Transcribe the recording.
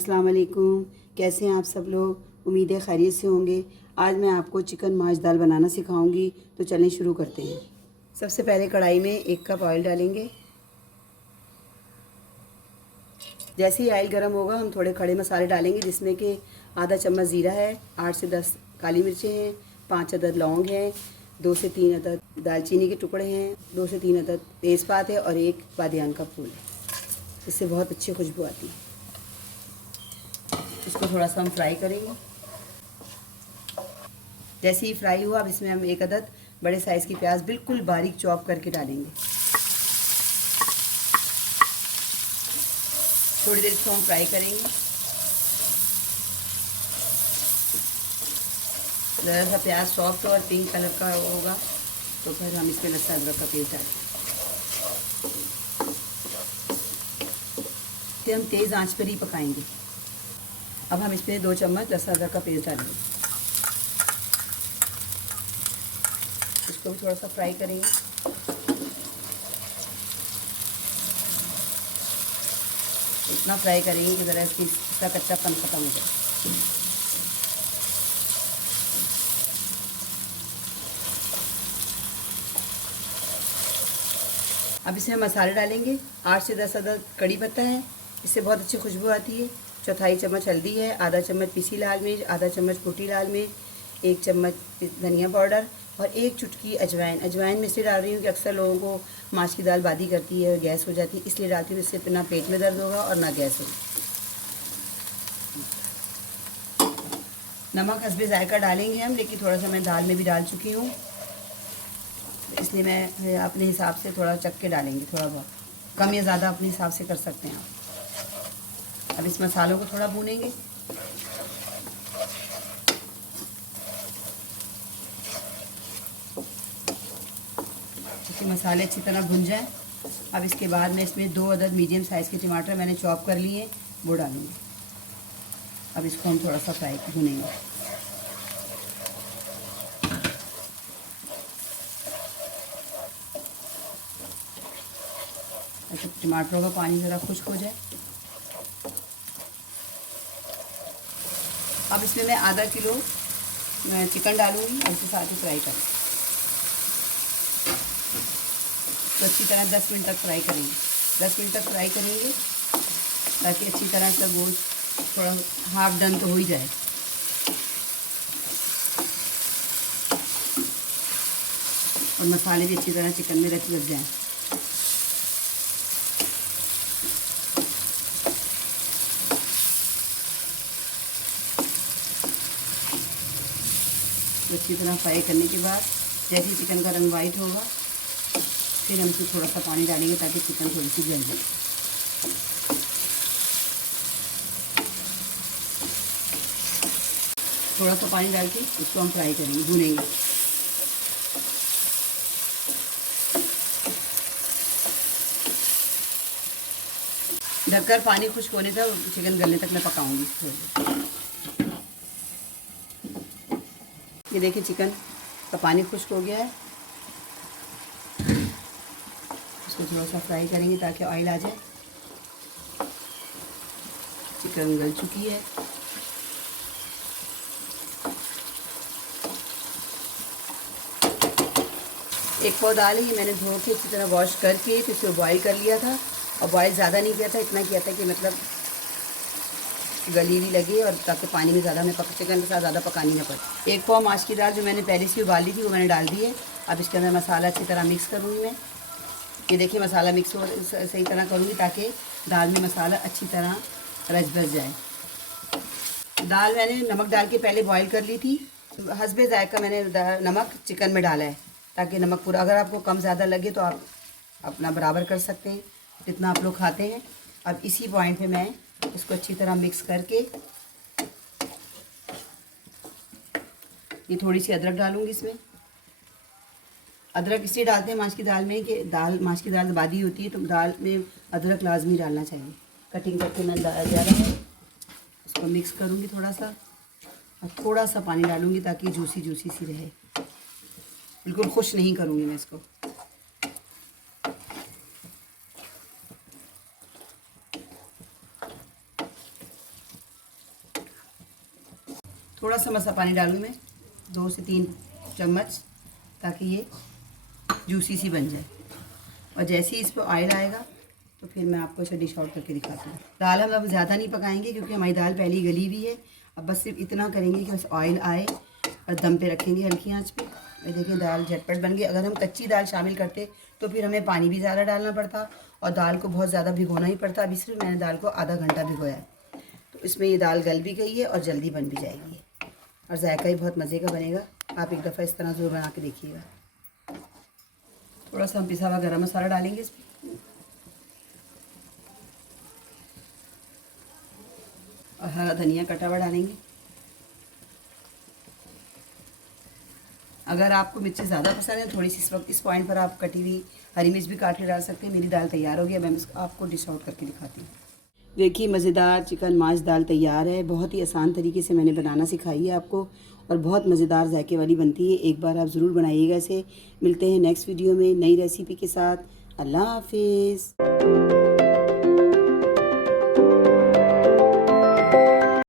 अस्सलाम वालेकुम। कैसे हैं आप सब लोग? उम्मीद है खैरियत से होंगे। आज मैं आपको चिकन माश दाल बनाना सिखाऊंगी, तो चलें शुरू करते हैं। सबसे पहले कढ़ाई में 1 कप ऑयल डालेंगे। जैसे ही ऑयल गर्म होगा हम थोड़े खड़े मसाले डालेंगे, जिसमें कि आधा चम्मच ज़ीरा है, 8 से 10 काली मिर्चें हैं, 5 अदद लौंग हैं, 2 से 3 अदद दालचीनी के टुकड़े हैं, 2 से 3 अदद तेज़पात है और 1 बादियान का फूल है। इससे बहुत अच्छी खुशबू आती है। इसको थोड़ा सा हम फ्राई करेंगे। जैसे ही फ्राई हुआ, अब इसमें हम 1 अदद बड़े साइज़ की प्याज बिल्कुल बारीक चॉप करके डालेंगे। थोड़ी देर इसको हम फ्राई करेंगे। ज़रा सा प्याज सॉफ्ट और पिंक कलर का होगा तो फिर हम इसमें लहसुन अदरक का पेस्ट डालेंगे। इसे हम तेज़ आंच पर ही पकाएंगे। अब हम इसमें 2 चम्मच लहसुन अदरक का पेस्ट डालेंगे। इसको भी थोड़ा सा फ्राई करेंगे। इतना फ्राई करेंगे कि ज़रा इसका कच्चापन खत्म हो जाए। अब इसमें मसाले डालेंगे। 8 से 10 अदद कड़ी पत्ता है, इससे बहुत अच्छी खुशबू आती है। चौथाई चम्मच हल्दी है, आधा चम्मच पिसी लाल मिर्च, आधा चम्मच कुटी लाल मिर्च, 1 चम्मच धनिया पाउडर और 1 चुटकी अजवाइन। अजवाइन मैं इसलिए डाल रही हूँ कि अक्सर लोगों को माश की दाल बादी करती है और गैस हो जाती है, इसलिए डालती हूँ। इससे ना पेट में दर्द होगा और ना गैस होगी। नमक हस्बे जायका डालेंगे हम, लेकिन थोड़ा सा मैं दाल में भी डाल चुकी हूँ, इसलिए मैं अपने हिसाब से थोड़ा चख के डालेंगे। थोड़ा बहुत कम या ज़्यादा अपने हिसाब से कर सकते हैं आप। अब इस मसालों को थोड़ा भूनेंगे। ताकि मसाले अच्छी तरह भुन जाएं। अब इसके बाद मैं इसमें 2 अदद मीडियम साइज़ के टमाटर मैंने चॉप कर लिए हैं, वो डालूंगी। अब इसको हम थोड़ा सा फ्राई भुनेंगे। अच्छा, टमाटरों का पानी ज़रा खुश्क हो जाए। अब इसमें मैं आधा किलो चिकन डालूंगी और इसके साथ ही फ्राई करूँगी। तो अच्छी तरह 10 मिनट तक फ्राई करेंगे। 10 मिनट तक फ्राई करेंगे ताकि अच्छी तरह से गोश्त थोड़ा हाफ डन तो हो ही जाए। और मसाले भी अच्छी तरह चिकन में लग जाएं। अच्छी तरह फ्राई करने के बाद जैसे ही चिकन का रंग वाइट होगा, फिर हम इसमें थोड़ा सा पानी डालेंगे ताकि चिकन थोड़ी सी जल जाए। थोड़ा सा पानी डाल के इसको हम फ्राई करेंगे, भूनेंगे। ढककर पानी खुश्क होने तक, चिकन गलने तक मैं पकाऊंगी। ये देखिए चिकन का पानी खुश्क हो गया है। इसको थोड़ा सा फ्राई करेंगे ताकि ऑयल आ जाए। चिकन गल चुकी है। एक पाव दाल है, ये मैंने धो के अच्छी तरह वॉश करके फिर इसे बॉईल कर लिया था। और बॉईल ज़्यादा नहीं किया था, इतना किया था कि मतलब गली भी लगे और ताकि पानी में ज़्यादा हमें चिकन के साथ ज़्यादा पकानी ना पड़े। 1 पाव माश की दाल जो मैंने पहले से उबाली थी वो मैंने डाल दी है। अब इसके अंदर मसाला अच्छी तरह मिक्स करूँगी मैं। ये देखिए मसाला मिक्स हो सही तरह करूँगी ताकि दाल में मसाला अच्छी तरह रच बस जाए। दाल मैंने नमक डाल के पहले बॉईल कर ली थी। हस्बे जायका मैंने नमक चिकन में डाला है ताकि नमक पूरा, अगर आपको कम ज़्यादा लगे तो आप अपना बराबर कर सकते हैं जितना आप लोग खाते हैं। अब इसी पॉइंट पे मैं इसको अच्छी तरह मिक्स करके ये थोड़ी सी अदरक डालूंगी इसमें। अदरक इसलिए डालते हैं माश की दाल में कि माश की दाल बादी होती है, तो दाल में अदरक लाजमी डालना चाहिए। कटिंग करके मैं डाल जा रहा है। इसको मिक्स करूँगी थोड़ा सा और थोड़ा सा पानी डालूँगी ताकि जूसी जूसी सी रहे। बिल्कुल खुश नहीं करूँगी मैं इसको। थोड़ा सा मसा पानी डालूँ मैं, 2 से 3 चम्मच, ताकि ये जूसी सी बन जाए। और जैसे ही इस पर ऑयल आएगा तो फिर मैं आपको इसे डिश आउट करके दिखाती हूँ। दाल हम अब ज़्यादा नहीं पकाएंगे क्योंकि हमारी दाल पहले ही गली हुई है। अब बस सिर्फ इतना करेंगे कि बस ऑयल आए और दम पे रखेंगे हल्की आंच पे। ये देखिए दाल झटपट बन गई। अगर हम कच्ची दाल शामिल करते तो फिर हमें पानी भी ज़्यादा डालना पड़ता और दाल को बहुत ज़्यादा भिगोना ही पड़ता। अभी सिर्फ मैंने दाल को आधा घंटा भिगोया है, तो इसमें ये दाल गल भी गई है और जल्दी बन भी जाएगी और जायका ही बहुत मज़े का बनेगा। आप एक दफ़ा इस तरह ज़रूर बना के देखिएगा। थोड़ा सा हम पिसा हुआ गरम मसाला डालेंगे इसमें, और हरा धनिया कटा हुआ डालेंगे। अगर आपको मिर्ची ज़्यादा पसंद है थोड़ी सी इस वक्त इस पॉइंट पर आप कटी हुई हरी मिर्च भी काट के डाल सकते हैं। मेरी दाल तैयार हो गई, मैं इसको आपको डिश आउट करके दिखाती हूँ। देखिए मज़ेदार चिकन माश दाल तैयार है। बहुत ही आसान तरीके से मैंने बनाना सिखाई है आपको और बहुत मज़ेदार जायके वाली बनती है। एक बार आप ज़रूर बनाइएगा इसे। मिलते हैं नेक्स्ट वीडियो में नई रेसिपी के साथ। अल्लाह हाफिज़।